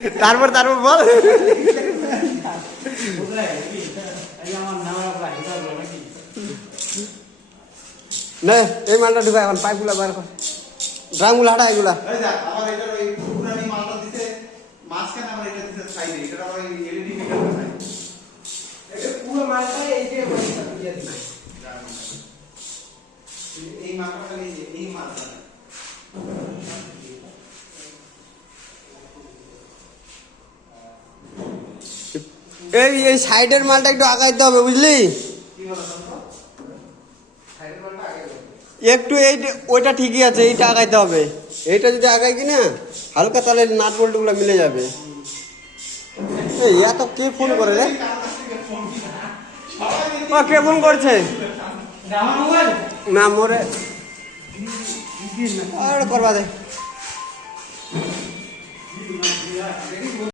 তারপর বল না এই মালটা ঢুকা এখন পাইপগুলা বার কর ড্রামগুলো হাঁটা এগুলা এই সাইডের মালটা একটু আগাইতে হবে বুঝলি একটু ওইটা ঠিকই আছে এইটা আগাইতে হবে এইটা যদি আগাই কিনা হালকা তাহলে নাট বল্টুগুলো মিলে যাবে এই এত কে ফোন করে রে কে ফোন করছে না মোরে আর করবা দে